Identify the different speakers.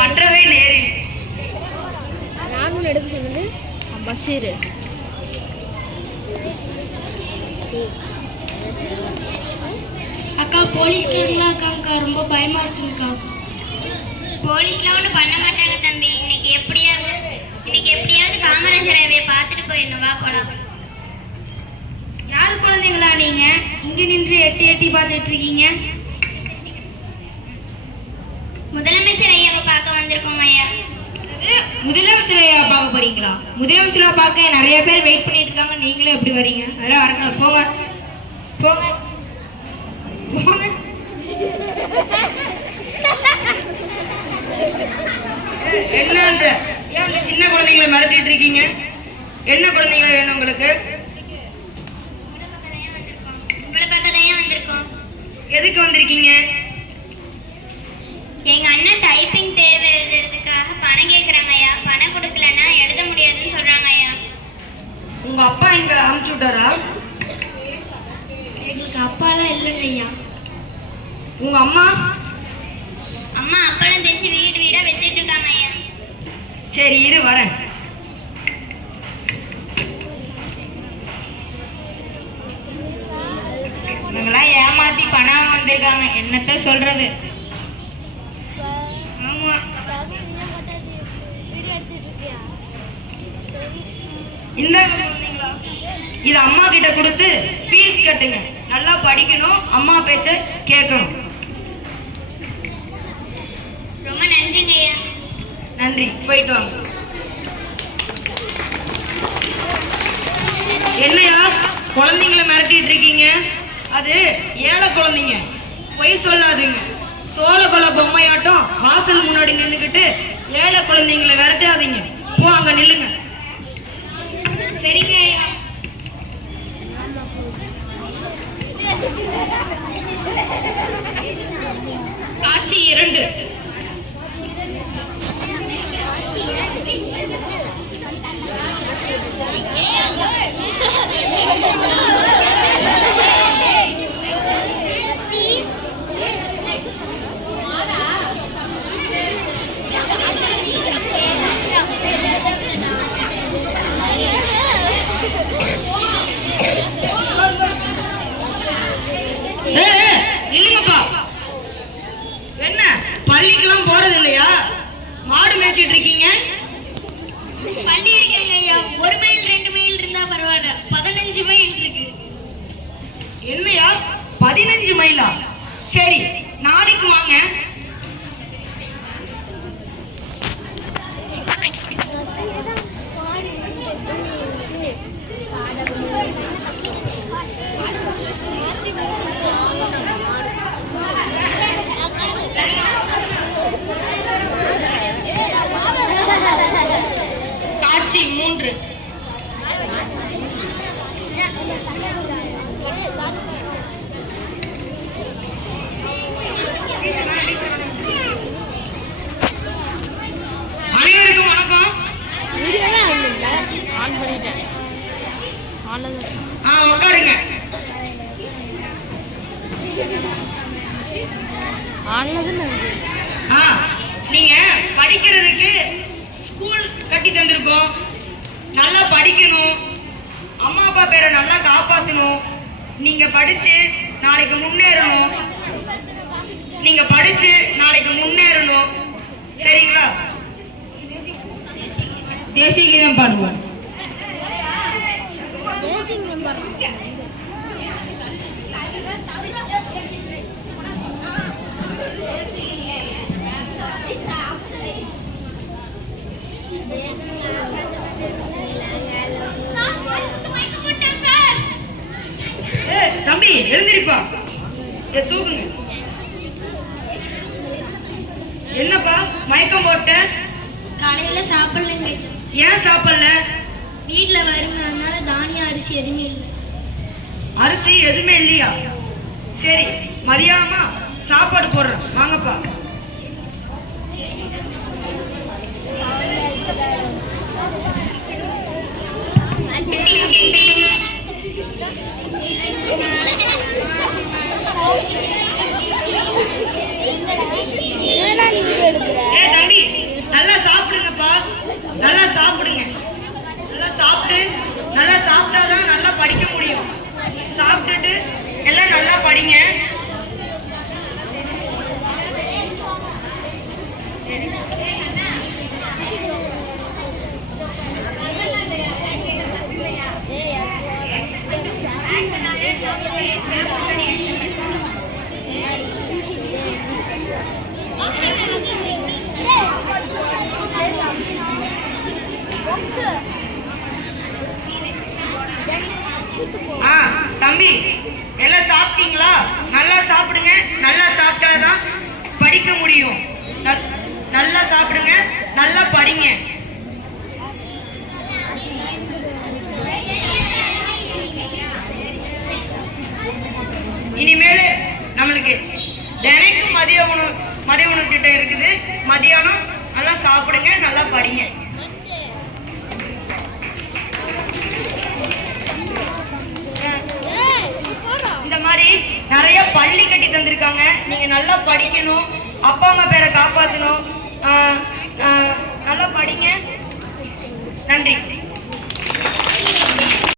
Speaker 1: மற்றவை நேரில்.
Speaker 2: நான் எடுக்க சொன்னது பஷீர்.
Speaker 3: அக்கா போலீஸ்காரங்களா அக்காங்க்கா ரொம்ப பயமா இருக்குங்கக்கா.
Speaker 4: போலீஸ்லாம் ஒன்றும் பண்ண மாட்டாங்க தம்பி. இன்னைக்கு எப்படியாவது இன்னைக்கு எப்படியாவது காமராஜர் அவையை பார்த்துட்டு போயிடணும். வா போலாம்.
Speaker 3: யார் குழந்தைங்களா நீங்க? இங்க நின்று எட்டி எட்டி பார்த்துட்டு இருக்கீங்க.
Speaker 4: முதலமைச்சர் ஐயாவை பார்க்க வந்திருக்கோம் ஐயா.
Speaker 1: முதலமைச்சரை பார்க்க போறீங்களா? முதலமைச்சரை பார்க்க நிறைய பேர் வெயிட் பண்ணிட்டு இருக்காங்க. நீங்களே எப்படி வர்றீங்க அதெல்லாம் வரக்கூடாது போங்க. போங்க. போங்க. என்னன்ற ஏன் அந்த சின்ன குழந்தைங்களை மிரட்டிட்டு இருக்கீங்க? என்ன குழந்தைங்களை வேணும் உங்களுக்கு?
Speaker 4: உங்களை பார்க்க தான் ஏன் வந்திருக்கோம்.
Speaker 1: எதுக்கு வந்திருக்கீங்க?
Speaker 3: அப்பாலாம் இல்லைங்க ஐயா.
Speaker 1: உங்க அம்மா?
Speaker 4: அம்மா அப்பளம் தைச்சு வீடு வீடா வித்துட்டு இருக்காங்க ஐயா.
Speaker 1: சரி இரு வரேன். இவங்கெல்லாம் ஏமாத்தி பணம் வந்திருக்காங்க என்னத்த சொல்றது? ஆமா. இந்த இது அம்மா கிட்ட கொடுத்து ஃபீஸ் கட்டுங்க. நல்லா படிக்கணும் அம்மா பேச்ச கேட்கணும்.
Speaker 4: ரொம்ப நன்றிங்க
Speaker 1: நன்றி. போயிட்டு வாங்க. என்னையா குழந்தைங்கள மிரட்டிட்டு இருக்கீங்க? அது ஏழை குழந்தைங்க. பொய் சொல்லாதீங்க. சோள கொலை பொம்மையாட்டம் வாசல் முன்னாடி நின்றுக்கிட்டு ஏழை குழந்தைங்கள விரட்டாதீங்க. போ அங்க நில்லுங்க.
Speaker 4: சரிங்க
Speaker 1: காட்சி இரண்டு. ஏய், சரி நாளைக்கு வாங்க. காட்சி மூன்று. அனைவருக்கும் வணக்கம்.
Speaker 2: வீடியோலாம் ஆன் பண்ணிட்டேன்
Speaker 1: ஆ உட்காருங்க. ஆ நீங்க படிக்கிறதுக்கு ஸ்கூல் கட்டி தந்திருக்கோம். நல்லா படிக்கணும். அம்மா அப்பா பேரை நல்லா காப்பாற்றணும் நீங்கள் படித்து நாளைக்கு முன்னேறணும். நீங்க படிச்சு நாளைக்கு முன்னேறணும். சரிங்களா? தேசிய கீதம் பாடுவோம். தம்பி எழுந்திருப்பா. ஏ தூக்குங்க. என்னப்பா மயக்கம் போட்ட
Speaker 3: காலையில சாப்பிடலைங்க.
Speaker 1: ஏன் சாப்பிடல?
Speaker 3: வீட்ல வருங்க அதனால தானிய அரிசி எதுவுமே இல்லை.
Speaker 1: அரிசி எதுவுமே இல்லையா? சரி மதியானமா சாப்பாடு போடுறேன். வாங்கப்பா.
Speaker 2: நல்லா சாப்பிடுங்க. நல்லா சாப்பிட்டு
Speaker 1: நல்லா சாப்பிட்டா தான் நல்லா படிக்க முடியும். சாப்பிட்டுட்டு எல்லாம் நல்லா படிங்க. Yeah. ஆ தம்பி எல்லாம் சாப்பிட்டீங்களா? நல்லா சாப்பிடுங்க. நல்லா சாப்பிட்டாதான் படிக்க முடியும். நல்லா சாப்பிடுங்க. நல்லா படிங்க. இனிமேல் நம்மளுக்கு தினைக்கும் மதிய உணவு மதிய உணவு திட்டம் இருக்குது. மதியானம் நல்லா சாப்பிடுங்க நல்லா படிங்க. நிறைய பள்ளி கட்டி தந்திருக்காங்க. நீங்கள் நல்லா படிக்கணும். அப்பா அம்மா பேரை காப்பாற்றணும் நல்லா படிங்க. நன்றி.